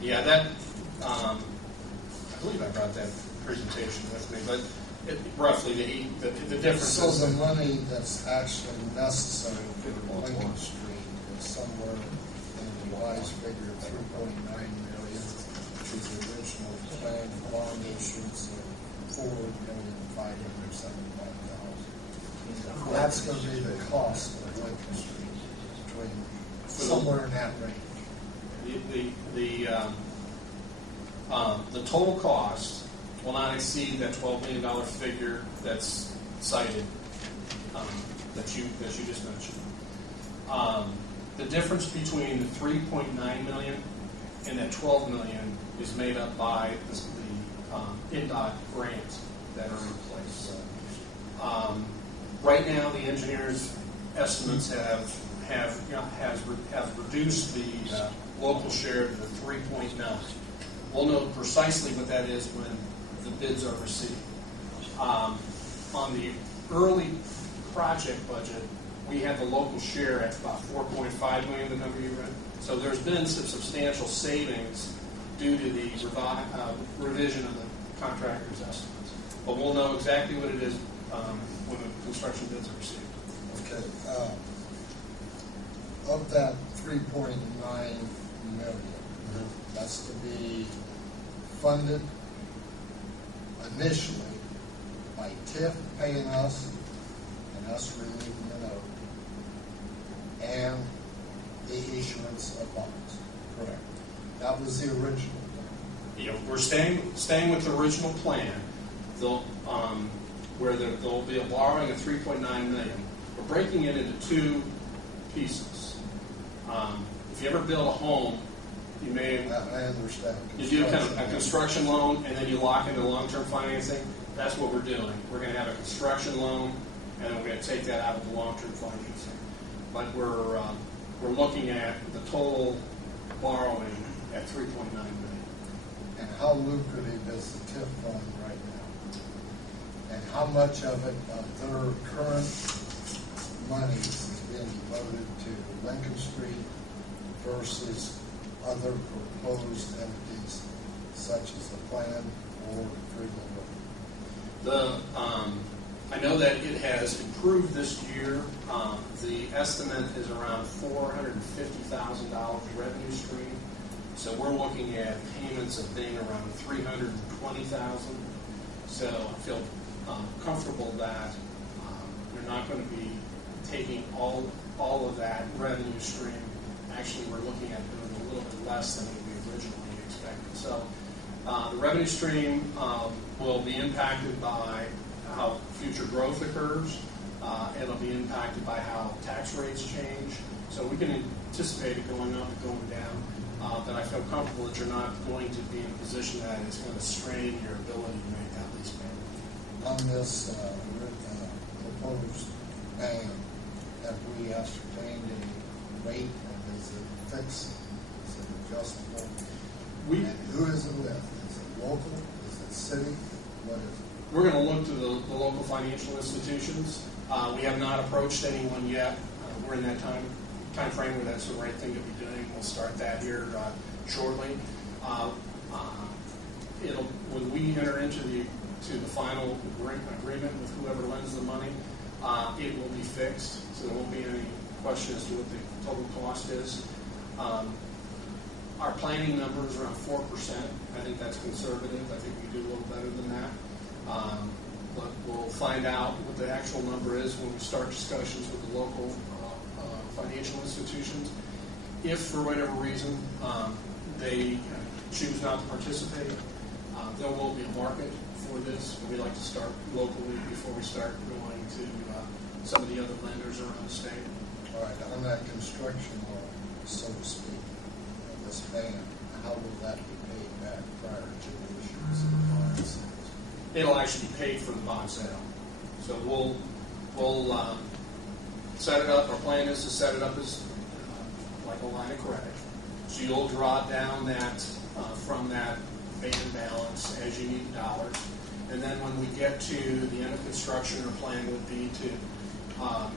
Yeah, that, I believe I brought that presentation with me, but roughly the difference So is... the money that's actually necessary for Lincoln Street is somewhere in the wise figure of $3.9 million, to the original plan bond issuance of $4,575,000. That's going to be the cost of Lincoln Street, between somewhere in that range. The total cost will not exceed that $12 million figure that's cited, that you just mentioned. The difference between the $3.9 million and that $12 million is made up by the INDOT grants that are in place. Right now, the engineers' estimates have reduced the local share to the 3.9. We'll know precisely what that is when the bids are received. On the early project budget, we had the local share at about $4.5 million, the number you read. So there's been some substantial savings due to the revision of the contractor's estimates. But we'll know exactly what it is when the construction bids are received. Okay. Of that $3.9 million, that's to be funded initially by TIF paying us and us relieving the note, and the issuance of bonds. Correct. That was the original Yeah, we're staying with the original plan. Where there'll be a borrowing of $3.9 million. We're breaking it into two pieces. If you ever build a home, you may I understand. you do kind of a construction loan, and then you lock into long-term financing. That's what we're doing. We're going to have a construction loan, and then we're going to take that out of the long-term financing. But we're looking at the total borrowing at $3.9 million. And how lucrative is the TIF fund right now? And how much of it, of their current monies, is being devoted to Lincoln Street versus other proposed entities, such as the plan or Freeland Road? I know that it has improved this year. The estimate is around $450,000 revenue stream. So we're looking at payments of being around $320,000. So I feel comfortable that you're not going to be taking all of that revenue stream. Actually, we're looking at doing a little bit less than we originally expected. So the revenue stream will be impacted by how future growth occurs. It'll be impacted by how tax rates change. So we can anticipate it going up and going down. But I feel comfortable that you're not going to be in a position that it's going to strain your ability to make that lease payment. On this proposed ban, have we ascertained any rate, and is it fixed? Is it adjustable? And who is it with? Is it local? Is it city? What is it? We're going to look to the local financial institutions. We have not approached anyone yet. We're in that time frame where that's the right thing to be doing. We'll start that here shortly. When we enter into the final agreement with whoever lends the money, it will be fixed, so there won't be any question as to what the total cost is. Our planning number is around 4%. I think that's conservative. I think we do a little better than that. But we'll find out what the actual number is when we start discussions with the local financial institutions. If, for whatever reason, they choose not to participate, there will be a market for this. We like to start locally before we start going to some of the other lenders around the state. All right, on that construction loan, so to speak, this ban, how will that be paid back prior to the issuance of the bond sales? It'll actually be paid for the bond sale. So we'll set it up. Our plan is to set it up as like a line of credit. So you'll draw down that from that band balance as you need dollars. And then when we get to the end of construction, our plan would be to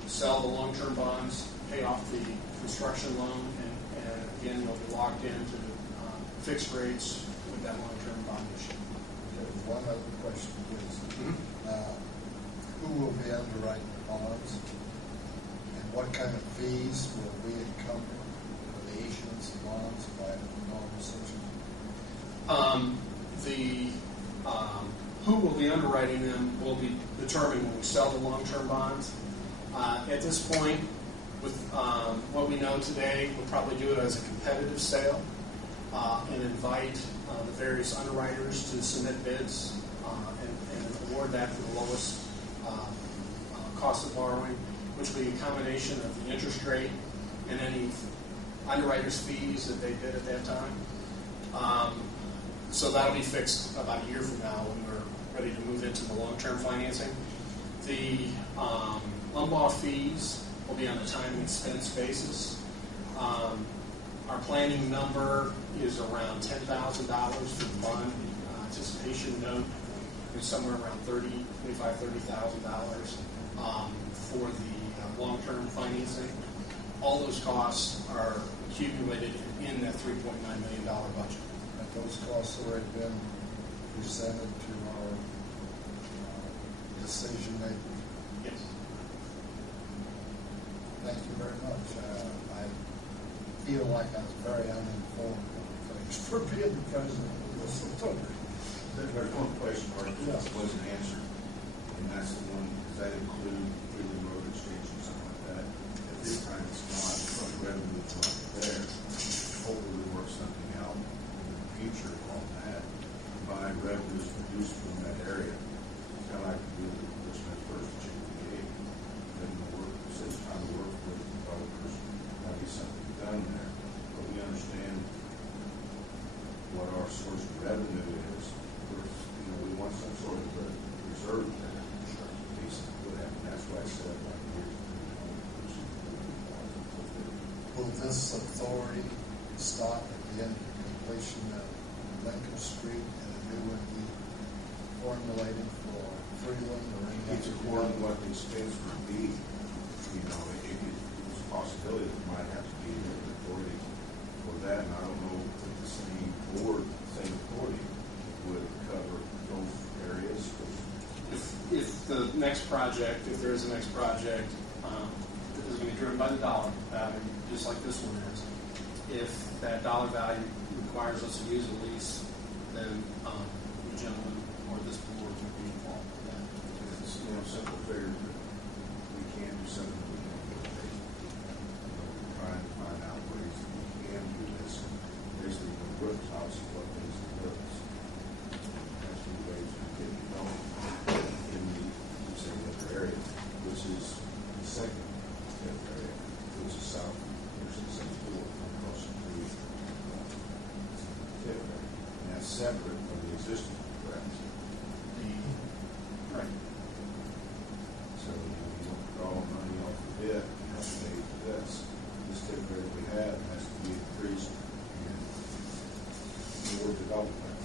sell the long-term bonds, pay off the construction loan, and again, you'll be locked into fixed rates with that long-term bond issue. Okay, one other question, please. Mhm. Who will be underwriting the bonds? And what kind of fees will we encumber for the issuance of bonds by a normal citizen? Who will be underwriting them will be determined when we sell the long-term bonds. At this point, with what we know today, we'll probably do it as a competitive sale and invite the various underwriters to submit bids and award that for the lowest cost of borrowing, which will be a combination of the interest rate and any underwriters' fees that they bid at that time. So that'll be fixed about a year from now when we're ready to move into the long-term financing. The Lumbaugh fees will be on a time and expense basis. Our planning number is around $10,000 for the bond anticipation note, and somewhere around $30,000 for the long-term financing. All those costs are accumulated in that $3.9 million budget. Have those costs already been presented to our decision makers? Yes. Thank you very much. I feel like I was very uninformed. Thanks for being the president of this authority. There's one question mark that Yes. wasn't answered, and that's the one, does that include Freeland Road extension, something like that? At this time, it's not, but revenue's not there. Hopefully, we work something out in the future on that, combine revenues produced from that area. It's kind of like we did with Richmond First GPA. Then the work, since time to work with developers, might be something done there. But we understand what our source of revenue is. We want some sort of a reserve there in case it would happen. That's why I said like Will this authority stop at the end of completion of Lincoln Street and a new one be formulated for Freeland or any it's other? according to what the expense would be. It's a possibility that might have to be an authority for that. And I don't know if the same board, same authority would cover both areas. If the next project, if there is a next project, that is going to be driven by the dollar value, just like this one is. If that dollar value requires us to use a lease, then the gentleman or this board would be involved with that. It's, simple figure that we can do something that we can't do. We're trying to find out ways that we can do this. Basically, the rooftops is what pays the bills. That's the ways we get it going in the other area, which is the second area, which is south, which is St. Louis, across the street. And that's separate from the existing grass. Right. So you don't draw money off the debt, you have to pay for this. This tip rate we have has to be increased in more development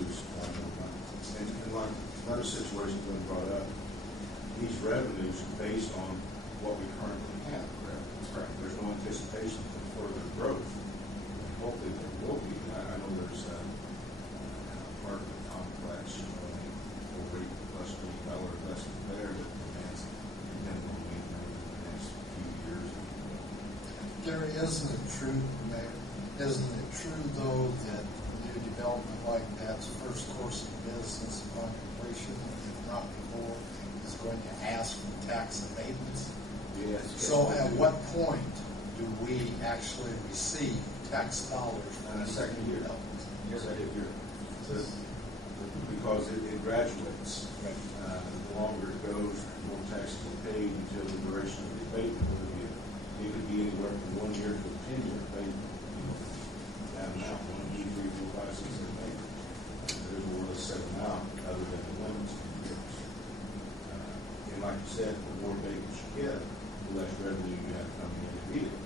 to supply more money. And like another situation been brought up, these revenues are based on what we currently have, correct? That's correct. There's no anticipation for further growth. Hopefully there will be. I know there's an apartment complex, over $8+ million investment there that demands depending on maintenance in the next few years. Gary, isn't it true, Mayor? Isn't it true, though, that new development like that's first course of business upon completion, if not before, is going to ask for tax abatements? Yes. So at what point do we actually receive tax dollars from the Second year. Second year. Because it graduates. The longer it goes, the more taxes are paid until the duration of the abatement will be. It could be anywhere from 1 year to a 10-year abatement. That amount, 1, 2, 3, 4, 5, 6, 7, 8. There's more or less 7 out, other than the limits of the years. And like you said, the more abatements you get, the less revenue you have coming in immediately.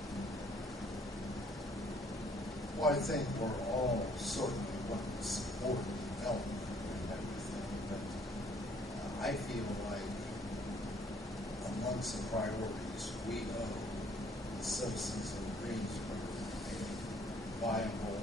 Well, I think we're all certainly wanting to support development and everything, but I feel like amongst the priorities, we owe the citizens of Greensburg a viable